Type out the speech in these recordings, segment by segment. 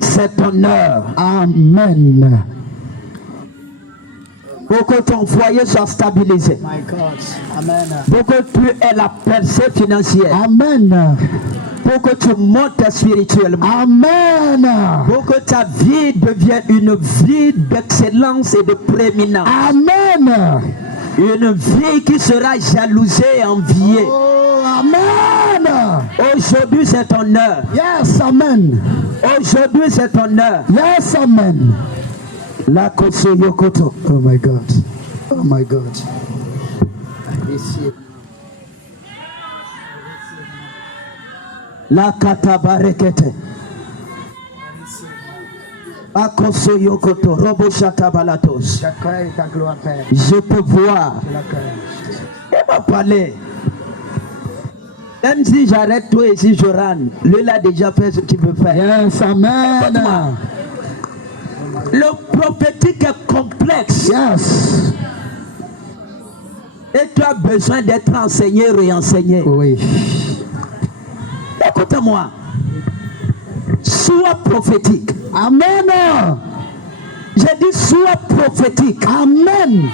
c'est ton heure. Amen. Pour que ton foyer soit stabilisé. My God. Amen. Pour que tu aies la percée financière. Amen. Pour que tu montes spirituellement. Amen. Pour que ta vie devienne une vie d'excellence et de prééminence. Amen. Une vie qui sera jalousée et enviée. Oh, amen. Aujourd'hui c'est ton heure. Yes, amen. Aujourd'hui c'est ton heure. Yes, amen. La koso yokoto. Oh my God. Oh my God. La katabarekete. Akoso yokoto. Robo shatabalatos. J'accueille ta gloire, Père. Je peux voir. Je l'accueille. Il m'a parlé. Même si j'arrête toi et si je rentre, lui il a déjà fait ce qu'il veut faire. Yes, amen. Le prophétique est complexe. Yes. Et tu as besoin d'être enseigné, réenseigné. Oui. Écoute-moi. Sois prophétique. Amen. J'ai dit sois prophétique. Amen.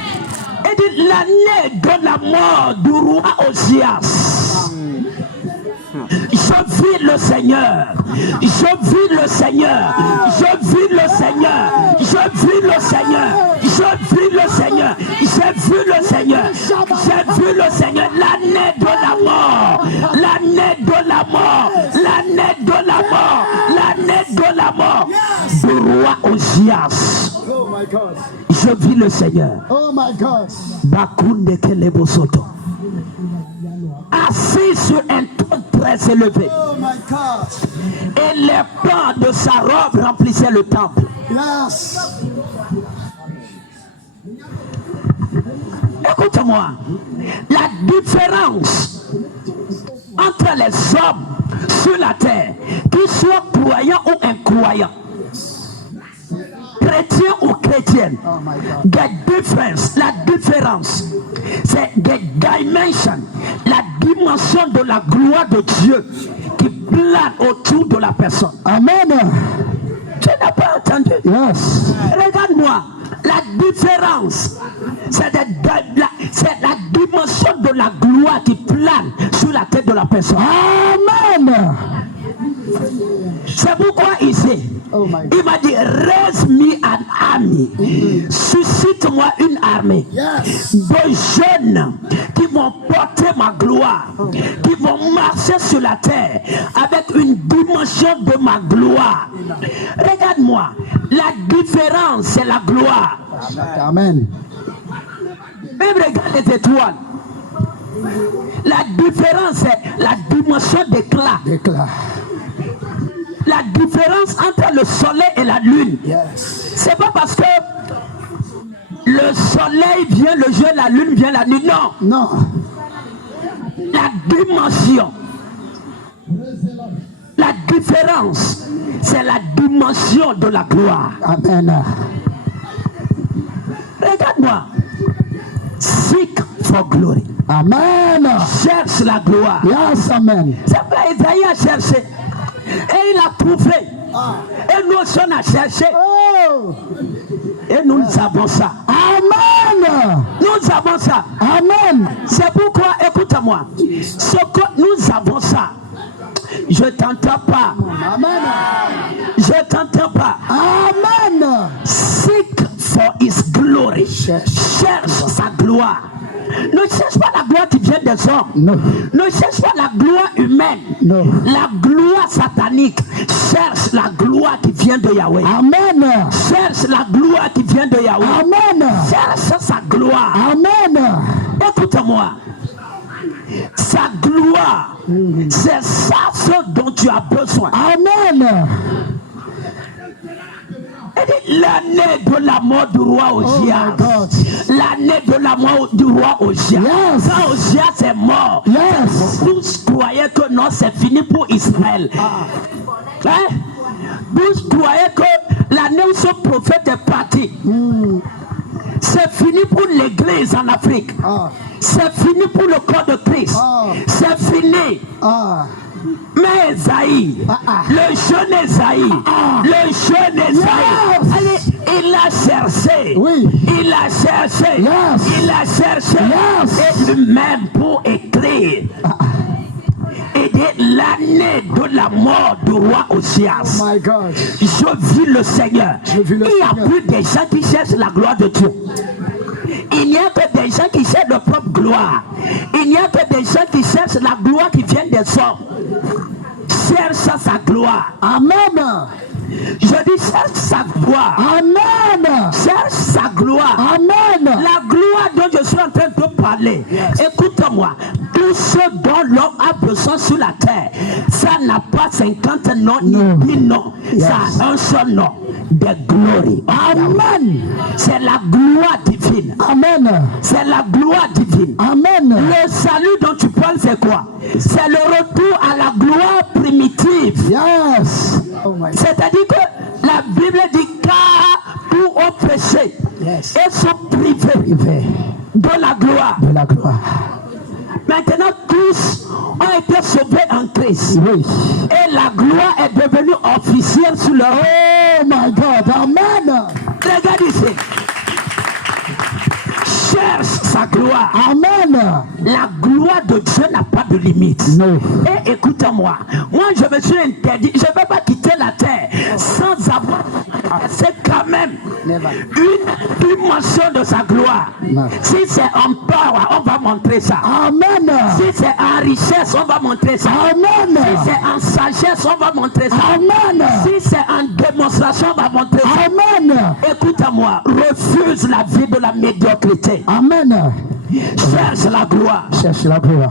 Et dit l'année de la mort du roi Osias. Je vis le Seigneur. Je vis le Seigneur. Je vis le Seigneur. Je vis le Seigneur. Je vis le Seigneur. J'ai vu le Seigneur. J'ai vu le Seigneur. L'année de la mort. L'année de la mort. L'année de la mort. L'année de la mort du roi Osias. Oh my God. Je vis le Seigneur. Oh my God. Bakunde Kelebosoto. Assis sur un trône très élevé. Oh my God. Et les pans de sa robe remplissaient le temple. Yes. Écoute-moi. La différence entre les hommes sur la terre, qu'ils soient croyants ou incroyants, chrétiens ou chrétiennes, Oh my God. la différence, c'est the dimension, la dimension de la gloire de Dieu qui plane autour de la personne. Amen. Tu n'as pas entendu? Yes. Regarde-moi, la différence, c'est la dimension de la gloire qui plane sur la tête de la personne. Amen. C'est pourquoi ici, Oh my God. il m'a dit, raise me an army. Suscite-moi une armée Yes. de jeunes qui vont porter ma gloire, qui vont marcher sur la terre avec une dimension de ma gloire. Regarde-moi, la différence c'est la gloire. Amen. Même regarde les étoiles. La différence c'est la dimension d'éclat. Déclare. La différence entre le soleil et la lune, Yes. c'est pas parce que le soleil vient le jour, la lune vient la nuit. Non, Non. la dimension, la différence, c'est la dimension de la gloire. Amen. Regarde-moi. Seek for glory. Amen. Cherche la gloire. Yes, amen. C'est pas Isaïe a cherché. Et il a trouvé. Et nous aussi on a cherché. Oh. Et nous avons ça. Amen. Nous avons ça. Amen. C'est pourquoi, écoute-moi. Ce que nous avons ça. Je t'entends pas. Amen. Je t'entends pas. Amen. Seek for his glory. Cherche sa gloire. Ne cherche pas la gloire qui vient des hommes. Non. Ne cherche pas la gloire humaine. Non. La gloire satanique. Cherche la gloire qui vient de Yahweh. Amen. Cherche la gloire qui vient de Yahweh. Amen. Cherche sa gloire. Amen. Écoute-moi. Sa gloire, c'est ça ce dont tu as besoin. Amen. L'année de la mort du roi Osias. God. L'année de la mort du roi Osias. Yes. Quand Osias est mort, Yes. tous croyaient que non, c'est fini pour Israël. Hein? Tous croyaient que l'année où ce prophète est parti, c'est fini pour l'église en Afrique. Ah. C'est fini pour le corps de Christ. Ah. C'est fini. Ah. Mais Esaïe, le jeune Esaïe, le jeune Esaïe, allez, il a cherché, il a cherché, il a cherché, et lui-même pour écrire. Et de l'année de la mort du roi Osias, My God. je vis le Seigneur. Vu le Il n'y a Seigneur. plus des gens qui cherchent la gloire de Dieu. Il n'y a que des gens qui cherchent leur propre gloire. Il n'y a que des gens qui cherchent la gloire qui vient des hommes. Cherche sa gloire. Amen. Je dis cherche sa gloire. Amen. Cherche sa gloire. Amen. La gloire dont je suis en train de parler. Écoute-moi. Tout ce dont l'homme a besoin sur la terre, ça n'a pas 50 noms ni 10 noms. Ça a un seul nom. De glory. Amen. C'est la gloire divine. Amen. C'est la gloire divine. Amen. Le salut dont tu parles, c'est quoi? C'est le retour à la gloire primitive. Yes. Oh my God. C'est-à-dire que la Bible dit car tous ont péché Yes. et sont privés de la gloire. De la gloire. Maintenant, tous ont été sauvés en Christ. Oui. Et la gloire est devenue officielle sur leur... Oh my God. Amen. Regarde ici. Cherche sa gloire. Amen. La gloire de Dieu n'a pas de limite. No. Et écoute-moi, moi je me suis interdit, je ne vais pas quitter la terre sans avoir c'est quand même une dimension de sa gloire. No. Si c'est en power, on va montrer ça. Amen. Si c'est en richesse, on va montrer ça. Amen. Si c'est en sagesse, on va montrer ça. Amen. Si c'est en démonstration, on va montrer ça. Amen. Écoute-moi, refuse la vie de la médiocrité. Amen. Cherche la gloire. Cherche la gloire.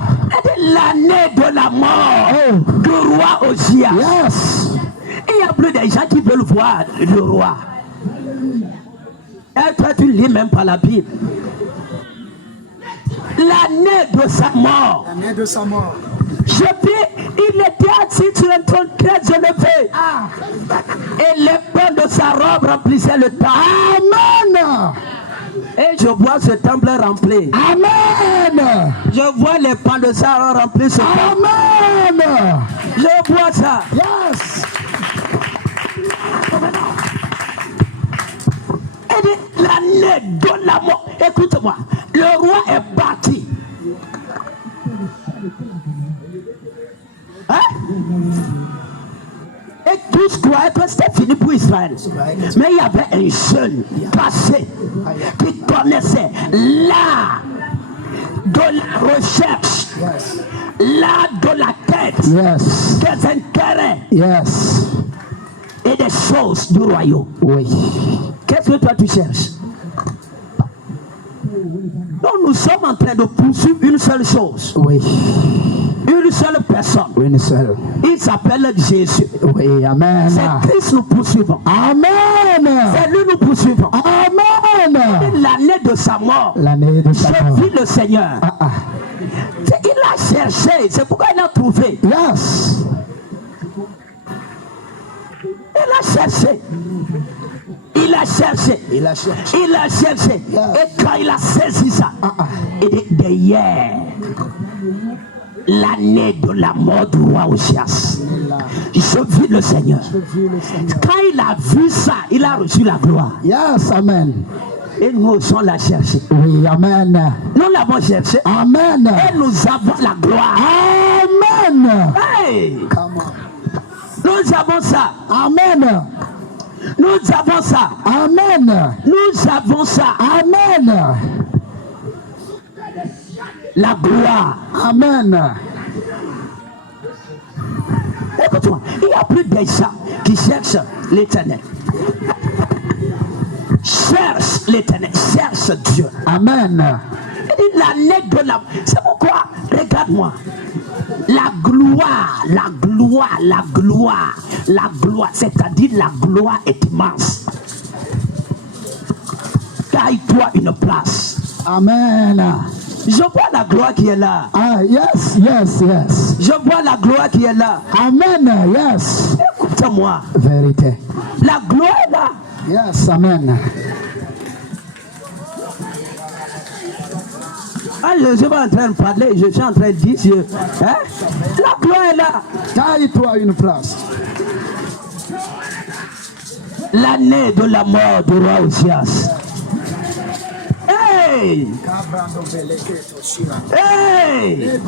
L'année de la mort du roi Osias. Yes. Il n'y a plus de gens qui veulent voir le roi. Et toi, tu lis même pas la Bible. L'année de sa mort. L'année de sa mort. Je dis, il était assis sur un trône très élevé. Et les pans de sa robe remplissaient le temple. Amen. Et je vois ce temple rempli. Amen. Je vois les pans de sa robe remplir ce temple. Amen. Je vois ça. Yes. Et dit, l'année de la mort. Écoute-moi, le roi est parti. Hein? Et tous croyaient que c'était fini pour Israël. Mais il y avait un jeune passé qui connaissait l'art de la recherche, l'art de la quête, Yes. des intérêts Yes. et des choses du royaume. Oui. Qu'est-ce que toi tu cherches? Donc nous sommes en train de poursuivre une seule chose, Oui. une seule personne. Oui, une seule. Il s'appelle Jésus. Oui, amen. C'est Christ nous poursuivons. Amen. C'est lui nous poursuivons. Amen. L'année de sa mort, L'année de sa mort. je vis le Seigneur. Il a cherché, c'est pourquoi il a trouvé. Yes. Il a cherché. Il a cherché. Il a cherché. Il a cherché. Et quand il a saisi ça, il dit d'hier, l'année de la mort du roi Osias, je vis le Seigneur. Quand il a vu ça, il a reçu la gloire. Yes, amen. Et nous osons la chercher. Oui, amen. Nous l'avons cherché. Amen. Et nous avons la gloire. Amen. Hey! Come on. Nous avons ça. Amen. Nous avons ça. Amen. Nous avons ça. Amen. La gloire. Amen. Écoute-moi, il n'y a plus de gens qui cherchent l'éternel. Cherche l'éternel, cherche Dieu. Amen. Il dit l'année de la... C'est pourquoi, regarde-moi. La gloire, la gloire, la gloire, la gloire, c'est-à-dire la gloire est immense. Taille-toi une place. Amen. Je vois la gloire qui est là. Ah, yes, yes, yes. Je vois la gloire qui est là. Amen. Yes. Écoute-moi. Vérité. La gloire est là. Yes, amen. Ah, je ne suis pas en train de parler, je suis en train de dire, hein? La gloire est là. Taille-toi une place. L'année de la mort du roi Osias. Hey! Hey!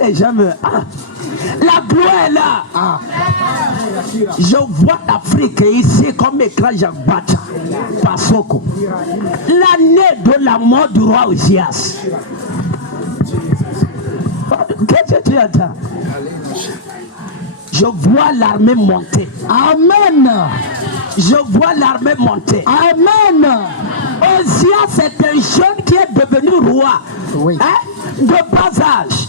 Les gens me... Ah. La gloire est là. Ah. Je vois l'Afrique ici comme écran Jacques Bata. Pasoko. L'année de la mort du roi Osias. Qu'est-ce que tu entends? Je vois l'armée monter. Amen. Je vois l'armée monter. Amen. Osias, c'est un jeune qui est devenu roi. Oui. Hein? De bas âge.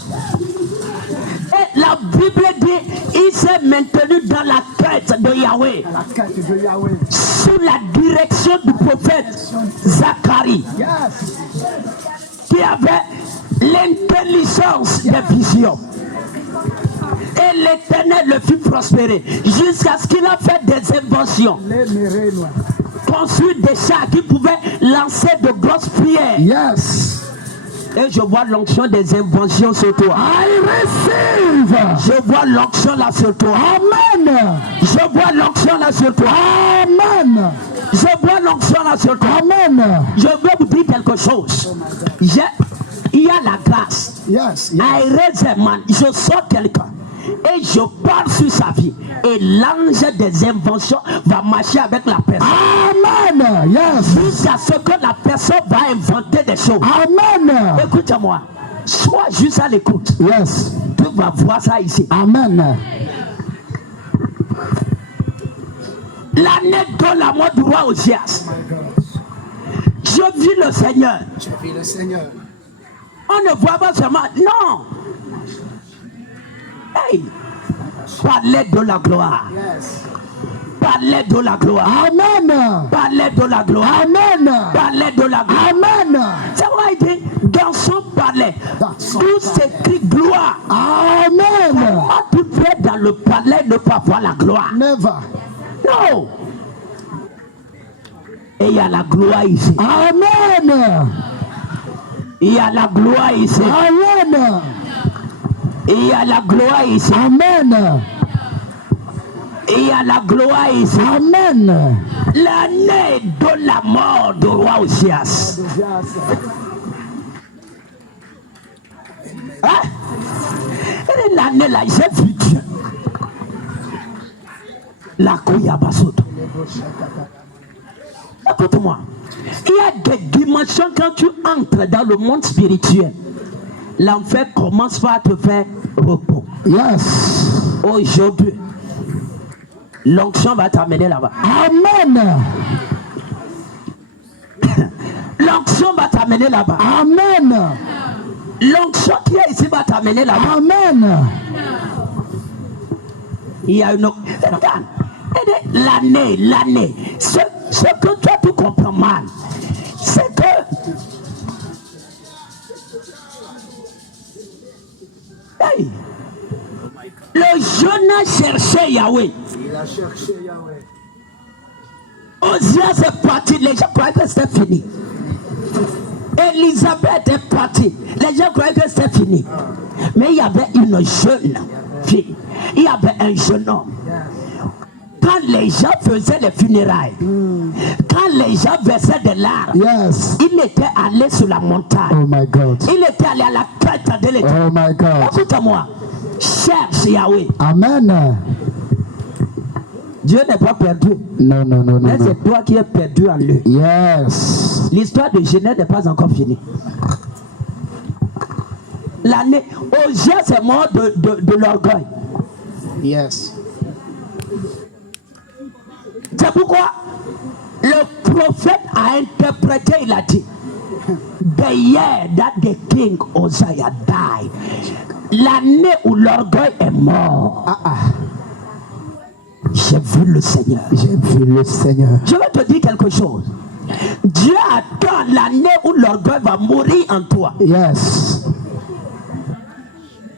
Et la Bible dit, il s'est maintenu dans la quête de Yahweh. La quête de Yahweh. Sous la direction du prophète Zacharie. Yes. Qui avait l'intelligence des visions. Et l'Éternel le fit prospérer jusqu'à ce qu'il a fait des inventions. Construire des chars qui pouvaient lancer de grosses prières. Yes. Et je vois l'onction des inventions sur toi. I receive. Je vois l'onction là sur toi. Amen. Je vois l'onction là sur toi. Amen. Je vois l'onction là sur toi. Amen. Je veux vous dire quelque chose. Il y a la grâce. Yes. I raise a man. Je sors quelqu'un. Et je parle sur sa vie. Et l'ange des inventions va marcher avec la personne. Amen. Yes. Jusqu'à ce que la personne va inventer des choses. Amen. Écoute-moi. Sois juste à l'écoute. Yes. Tu vas voir ça ici. Amen. L'année de la mort du roi Osias. Je vis le Seigneur. Je vis le Seigneur. On ne voit pas seulement. Non. Hey. Parlez de la gloire. Yes. Parlez de la gloire. Amen. Parlez de la gloire. Amen. Parlez de la gloire. Amen. C'est pourquoi il dit dans son palais. Tout s'écrit gloire. Amen. Comment tu peux dans le palais ne pas voir la gloire? Never. Non. Et il y a la gloire ici. Amen. Il y a la gloire ici. Amen. Il y a la gloire ici. Amen. Il y a la gloire ici. Amen. L'année de la mort du roi Osias. Hein? Et l'année là, j'ai vu Dieu. La Kouyabasoto. Écoute-moi. Il y a des dimensions quand tu entres dans le monde spirituel. L'enfer commence par te faire repos. Yes. Aujourd'hui, l'onction va t'amener là-bas. Amen. L'onction va t'amener là-bas. Amen. L'onction qui est ici va t'amener là-bas. Amen. Il y a une... Regarde. L'année. Ce que toi tu comprends mal, c'est que hey, le jeune a cherché Yahweh. Il a cherché Yahweh. Osias est parti, les gens croyaient que c'était fini. Élisabeth est partie, les gens croyaient que c'était fini. Mais il y avait une jeune fille, il y avait un jeune homme. Quand les gens faisaient les funérailles, quand les gens versaient des larmes, yes, il était allé sur la montagne. Oh my God. Il était allé à la quête de l'Éternel. Oh my God. Écoute-moi, cherche Yahweh. Amen. Dieu n'est pas perdu. Non, non, non, non. Mais c'est toi qui es perdu en lui. Yes. L'histoire de Genèse n'est pas encore finie. L'année, Osias est mort de l'orgueil. Yes. C'est pourquoi le prophète a interprété, il a dit, the year that the king Uzziah died, l'année où l'orgueil est mort, j'ai vu le Seigneur. J'ai vu le Seigneur. Je vais te dire quelque chose. Dieu attend l'année où l'orgueil va mourir en toi. Yes.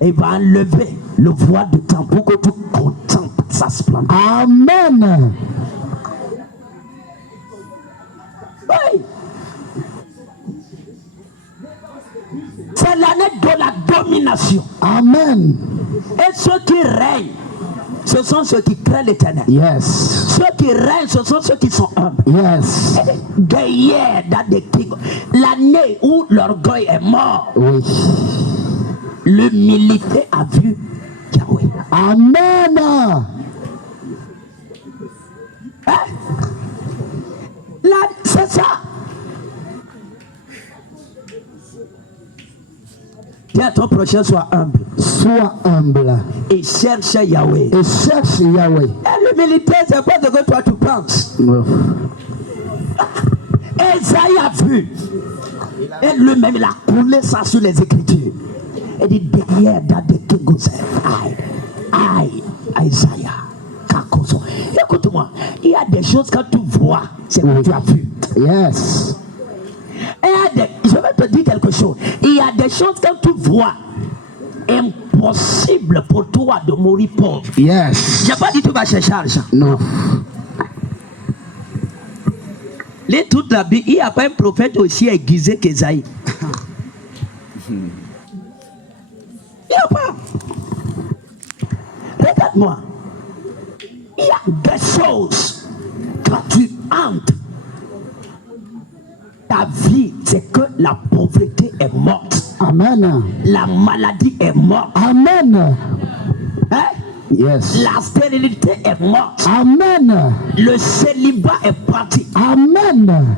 Et il va enlever le voile du temps pour que tu contemples sa splendeur. Amen. Oui. nation. Amen. Et ceux qui règnent, ce sont ceux qui craignent l'Éternel. Yes. Ceux qui règnent, ce sont ceux qui sont humbles. Yes. Guerrière dans des kings. L'année où l'orgueil est mort, Oui. l'humilité a vu Yahweh. Amen. Hein? Là, c'est ça. Dis à ton prochain, sois humble. Sois humble. Et cherche Yahweh. Et cherche Yahweh. Et l'humilité, c'est pas ce que toi tu penses. Non. Esaïe a vu. Et lui-même, il a coulé ça sur les Écritures. Il dit derrière David Kingosef. Aïe, Esaïe. Kakoso. Écoute-moi, il y a des choses quand tu vois, c'est que tu as vu. Yes. Je vais te dire quelque chose. Il y a des choses quand tu vois, impossible pour toi de mourir pauvre. Yes. Je n'ai pas dit que tu vas chercher l'argent. Non. Les toute la Bible, il n'y a pas un prophète aussi aiguisé qu'Esaïe. Il n'y a pas. Regarde-moi. Il y a des choses quand tu entres. Ta vie, c'est que la pauvreté est morte. Amen. La maladie est morte. Amen. Hein? Yes. La stérilité est morte. Amen. Le célibat est parti. Amen.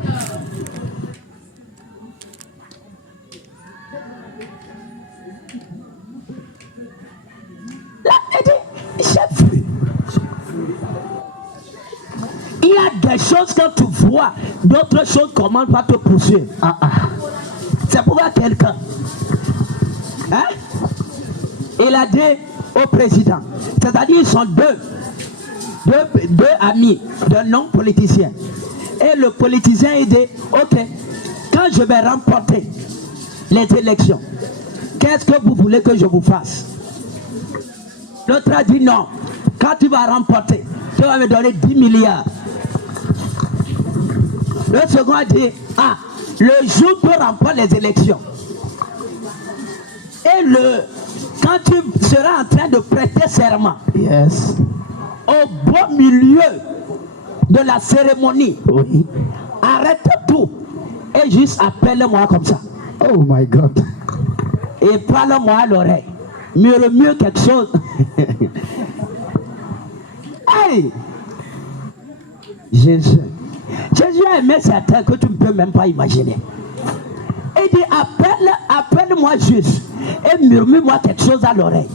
Là, j'ai vu. Il y a des choses quand tu vois, d'autres choses commencent par te poursuivre. C'est pourquoi quelqu'un, hein, il a dit au président, c'est-à-dire ils sont deux amis d'un non-politicien. Et le politicien il dit, ok, quand je vais remporter les élections, qu'est-ce que vous voulez que je vous fasse? L'autre a dit non, quand tu vas remporter, tu vas me donner 10 milliards. Le second a dit, le jour où tu remportes les élections, et quand tu seras en train de prêter serment, Yes. au beau milieu de la cérémonie, Oui. arrête tout et juste appelle-moi comme ça. Oh my God. Et parle-moi à l'oreille. Mieux quelque chose. Hey! Jésus a aimé certains que tu ne peux même pas imaginer. Il dit appelle-moi juste et murmure-moi quelque chose à l'oreille.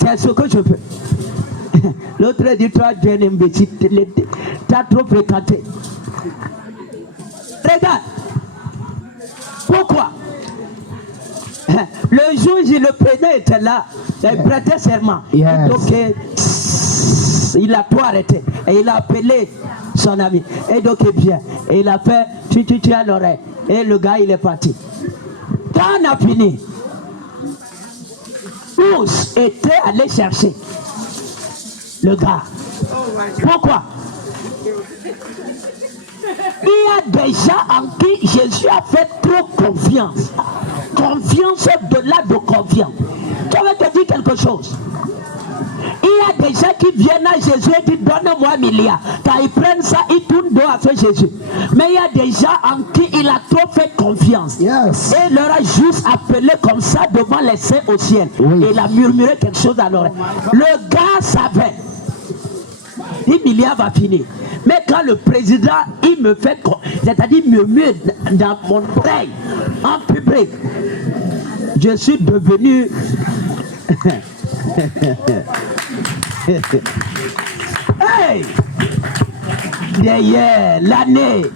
C'est ce que je peux. L'autre dit toi tu es un imbécile, tu as trop fréquenté. Regarde. Pourquoi? Le jour où le président était là, il prêtait serment. Yes. Donc il a tout arrêté. Et il a appelé son ami. Et donc il vient. Et il a fait tu à l'oreille. Et le gars il est parti. Quand on a fini, tous étaient allés chercher le gars. Pourquoi? Il y a des gens en qui Jésus a fait trop confiance. Confiance au-delà de confiance. Je vais te dire quelque chose. Il y a des gens qui viennent à Jésus et disent donne-moi 1 milliard. Quand ils prennent ça, ils tournent dos à ce Jésus. Mais il y a des gens en qui il a trop fait confiance. Yes. Et il leur a juste appelé comme ça devant les saints au ciel. Oui. Et il a murmuré quelque chose à l'oreille. Le gars savait. 10 milliards va finir. Mais quand le président, il me fait, c'est-à-dire murmure dans mon oreille, en public, je suis devenu... Hey! Derrière l'année.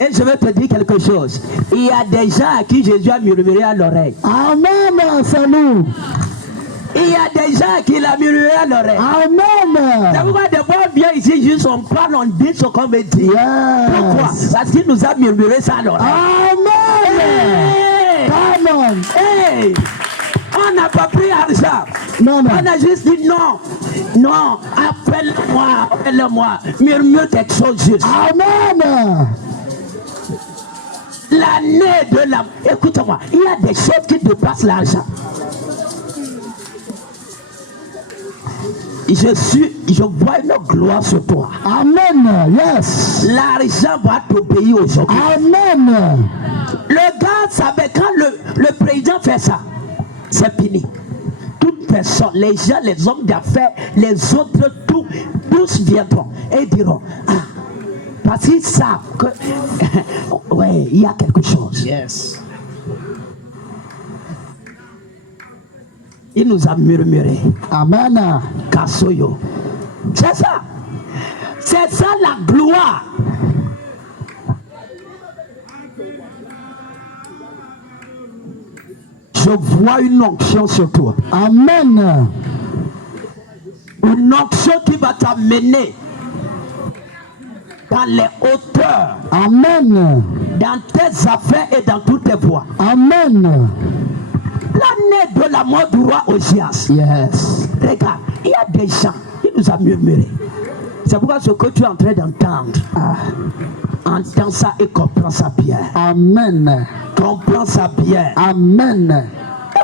Et je vais te dire quelque chose. Il y a des gens à qui Jésus a murmuré à l'oreille. Amen. Salut. Il y a des gens qui l'ont murmuré à l'oreille. Amen. C'est pourquoi des fois on vient ici, juste on parle, on dit ce qu'on veut dire. Yes. Pourquoi? Parce qu'il nous a murmuré ça à l'oreille. Amen. Hey! Come on. Hey! On n'a pas pris argent. Non, non. On a juste dit non. Non, appelle-moi, murmure quelque chose juste. Amen. L'année de la... Écoute-moi, il y a des choses qui dépassent l'argent. Je vois une gloire sur toi. Amen. Yes. L'argent va t'obéir aujourd'hui. Amen. Le gars savait quand le président fait ça, c'est fini. Toute personne, les gens, les hommes d'affaires, les autres, tous viendront et diront, ah, parce qu'ils savent que, ouais, il y a quelque chose. Yes. Il nous a murmuré. Amen. Kassoyo. C'est ça. C'est ça la gloire. Je vois une onction sur toi. Amen. Une onction qui va t'amener dans les hauteurs. Amen. Dans tes affaires et dans toutes tes voies. Amen. L'année de la mort du roi Osias. Yes. Regarde, il y a des gens qui nous ont murmuré. C'est pourquoi ce que tu es en train d'entendre, entends ça et comprends ça bien. Amen. Comprends ça bien. Amen.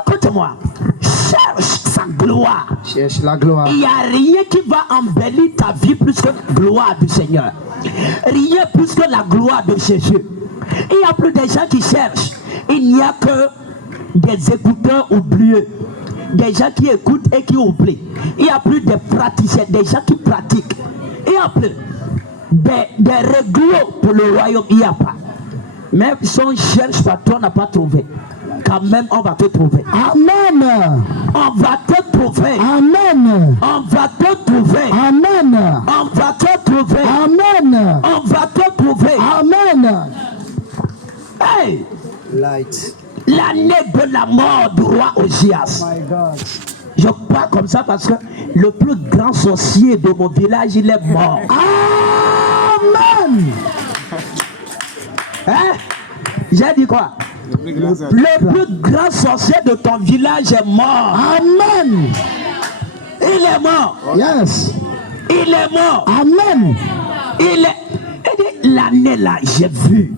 Écoute-moi, cherche sa gloire. Cherche la gloire. Il n'y a rien qui va embellir ta vie plus que la gloire du Seigneur. Rien plus que la gloire de Jésus. Il n'y a plus de gens qui cherchent. Il n'y a que des écouteurs oublieux. Des gens qui écoutent et qui oublient. Il n'y a plus de praticiens, des gens qui pratiquent. Il n'y a plus des réglos pour le royaume. Il n'y a pas. Même si on cherche partout, on n'a pas trouvé. Quand même, on va te trouver. Amen. On va te trouver. Amen. On va te trouver. Amen. On va te trouver. Amen. On va te trouver. Amen. Hey! Light. L'année de la mort du roi Osias. My God. Je parle comme ça parce que le plus grand sorcier de mon village, il est mort. Amen. Hein? J'ai dit quoi? Le plus grand sorcier de ton village est mort. Amen. Il est mort. Yes. Il est mort. Amen. Il est... L'année là, j'ai vu.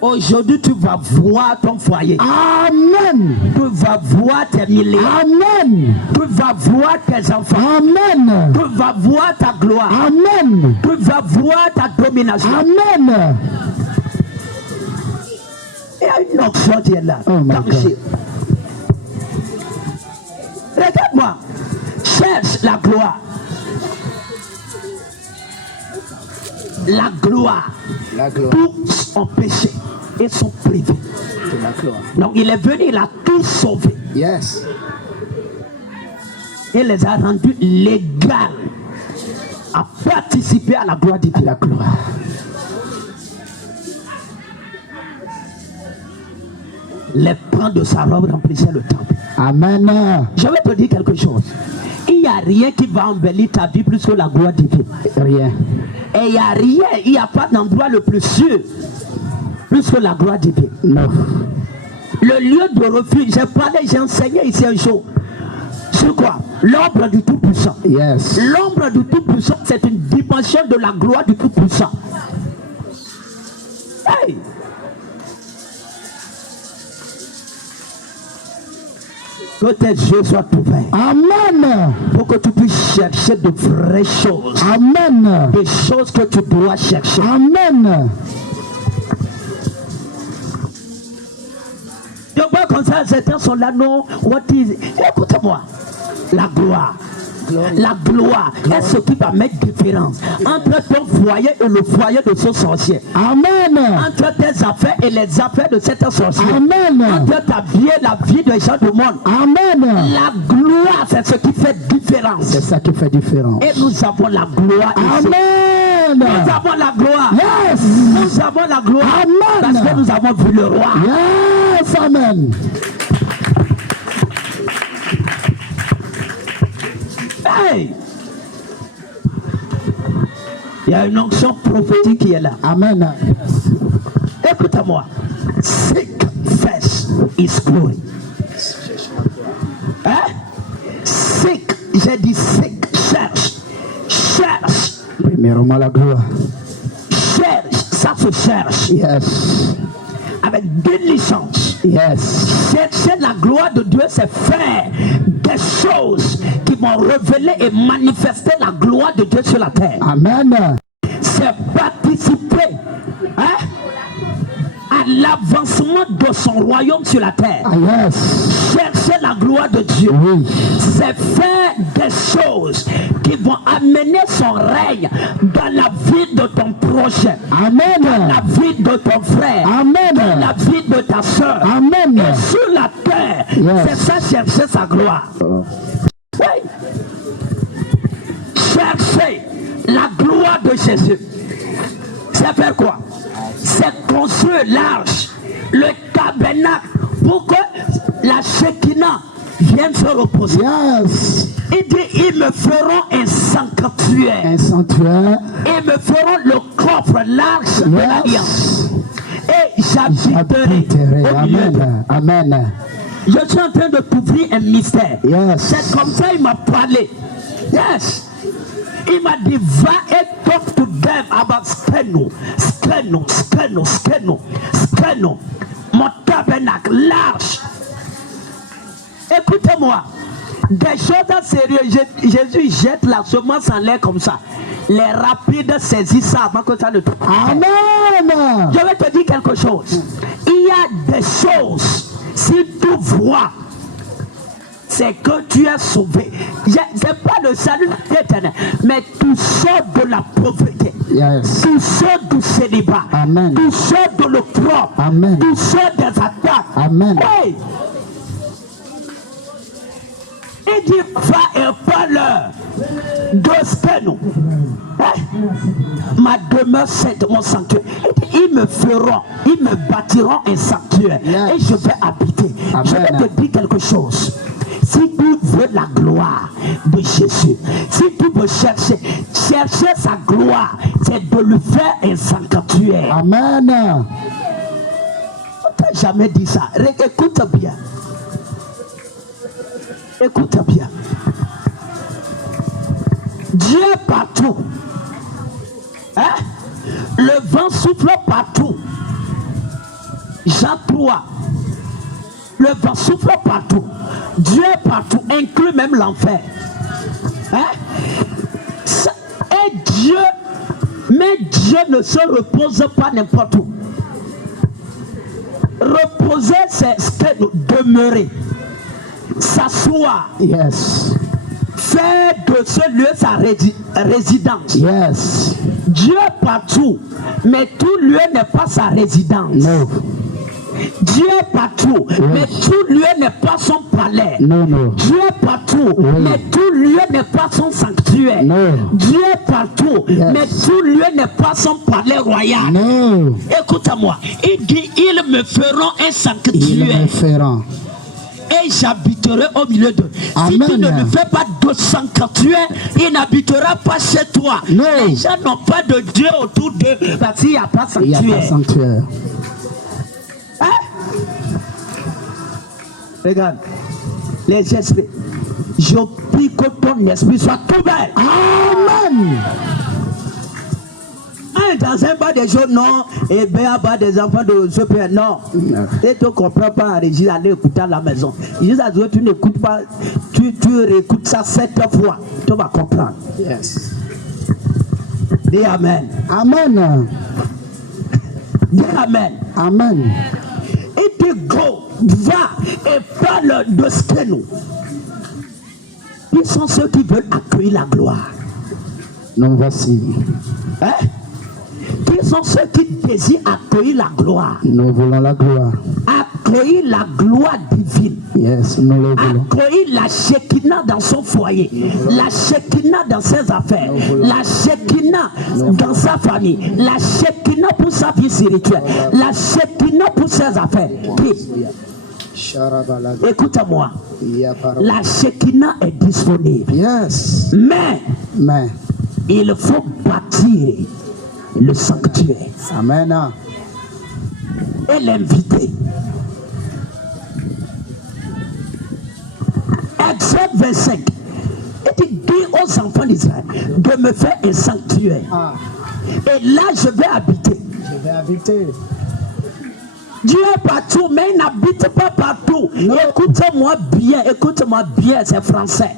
Aujourd'hui, tu vas voir ton foyer. Amen. Tu vas voir tes millions. Amen. Tu vas voir tes enfants. Amen. Tu vas voir ta gloire. Amen. Tu vas voir ta domination. Amen. Il y a une option qui est là. Oh my God. Regarde-moi. Cherche la gloire. La gloire. La gloire. Tous ont péché et sont privés. De la gloire. Donc il est venu, il a tout sauvé. Yes. Il les a rendus légales à participer à la gloire de Dieu. La gloire. Les pans de sa robe remplissaient le temple. Amen. Je vais te dire quelque chose. Il n'y a rien qui va embellir ta vie plus que la gloire divine. Rien. Et il n'y a rien, il n'y a pas d'endroit le plus sûr plus que la gloire divine. Non. Le lieu de refuge, j'ai parlé, j'ai enseigné ici un jour. Sur quoi? L'ombre du Tout-Puissant. Yes. L'ombre du Tout-Puissant, c'est une dimension de la gloire du Tout-Puissant. Hey! Que tes yeux soient ouverts. Amen. Pour que tu puisses chercher de vraies choses. Amen. Des choses que tu dois chercher. Amen. Je vois comme ça, certains sont là, non. Écoute-moi. La gloire. La gloire est ce qui va mettre différence entre ton foyer et le foyer de ce sorcier. Amen. Entre tes affaires et les affaires de cet sorcier. Amen. Entre ta vie et la vie des gens du monde. Amen. La gloire, c'est ce qui fait différence. C'est ça qui fait différence. Et nous avons la gloire ici. Amen. Nous avons la gloire. Yes. Nous avons la gloire. Amen. Parce que nous avons vu le roi. Yes. Amen. Hey! Il y a une onction prophétique qui est là. Amen. Écoute-moi. Seek first his glory. Hein? Seek, j'ai dit seek, cherche. Cherche. Premièrement la gloire. Cherche ça se cherche. Yes. Avec diligence. Yes. Chercher la gloire de Dieu, c'est faire des choses qui vont révéler et manifester la gloire de Dieu sur la terre. Amen. C'est participer à l'avancement de son royaume sur la terre. Yes. Chercher la gloire de Dieu, Oui. c'est faire des choses qui vont amener son règne dans la vie de ton prochain, Amen. la vie de ton frère, Amen. dans la vie de ta soeur. Amen. Et sur la terre, Yes. c'est ça, chercher sa gloire. Oui. Chercher la gloire de Jésus, c'est faire quoi? C'est construire l'arche, le tabernacle, pour que la Shekinah vienne se reposer. Yes. Il dit, ils me feront un sanctuaire. Un sanctuaire. Ils me feront le coffre, l'arche de l'alliance. Et j'habiterai au milieu d'eux. Amen. Amen. Je suis en train de t'ouvrir un mystère. Yes. C'est comme ça il m'a parlé. Yes. Il m'a dit, va et talk to them about Skeno. Skeno, Skeno, Skeno, Skeno. Mon tabernacle, l'arche. Écoutez-moi. Des choses sérieuses. Jésus jette la semence en l'air comme ça. Les rapides saisissent ça avant que ça ne touche. Amen. Je vais te dire quelque chose. Il y a des choses, si tu vois, c'est que tu es sauvé. C'est pas le salut éternel, mais tu sors de la pauvreté. Yes. Tu sors du célibat. Amen. Tu sors de l'opprobre. Amen. Tu sors des attaques. Amen. Oui. Il dit, va et parle de Skeno. Ma demeure sainte, mon sanctuaire. Ils me feront, ils me bâtiront un sanctuaire. Yes. Et je vais habiter. Amen. Je vais te dire quelque chose. Si tu veux la gloire de Jésus, si tu veux chercher sa gloire, c'est de lui faire un sanctuaire. Amen. On t'a jamais dit ça. Écoute bien. Écoute bien. Dieu est partout. Hein? Le vent souffle partout. Jean 3. Le vent souffle partout. Dieu est partout, inclut même l'enfer. Hein? Et Dieu, mais Dieu ne se repose pas n'importe où. Reposer, c'est demeurer, s'asseoir. Yes. Faire de ce lieu sa résidence. Yes. Dieu est partout, mais tout lieu n'est pas sa résidence. No. Dieu est partout, mais tout lieu n'est pas son palais. No, no. Dieu est partout, mais tout lieu n'est pas son sanctuaire. No. Dieu est partout, mais tout lieu n'est pas son palais royal. No. Écoute-moi, il dit, ils me feront un Il sanctuaire. me fera. Et j'habiterai au milieu d'eux. Si Amen. tu ne lui fais pas de sanctuaire, il n'habitera pas chez toi. Non. Les gens n'ont pas de Dieu autour d'eux parce qu'il n'y a pas de Il n'y a pas de sanctuaire. sanctuaire. Hein? Regarde, les esprits, je prie que ton esprit soit ouvert. Amen. Dans un bas des choses, non. Et bien, bas des enfants de ce père, non. Et tu ne comprends pas, Régis, aller écouter à la maison. Juste à dire, tu n'écoutes pas, tu réécoutes ça 7 fois. Tu vas comprendre. Yes. Dis Amen. Amen. Dis Amen. Amen. Et tu go, va et parle de ce que nous. Ils sont ceux qui veulent accueillir la gloire. Nous voici. Hein? Qui sont ceux qui désirent accueillir la gloire. Nous voulons la gloire. Accueillir la gloire divine. Yes, nous le voulons. Accueillir la Shekinah dans son foyer. La Shekinah dans ses affaires. La Shekinah dans sa famille. La Shekinah pour sa vie spirituelle. La Shekinah pour ses affaires. Écoute-moi. La Shekinah est disponible. Yes. Mais il faut bâtir le sanctuaire. Amen. Et l'inviter. Exode 25. Et il dit aux enfants d'Israël de me faire un sanctuaire. Et là, je vais habiter. Je vais habiter. Dieu est partout, mais il n'habite pas partout. Écoute-moi bien, c'est français.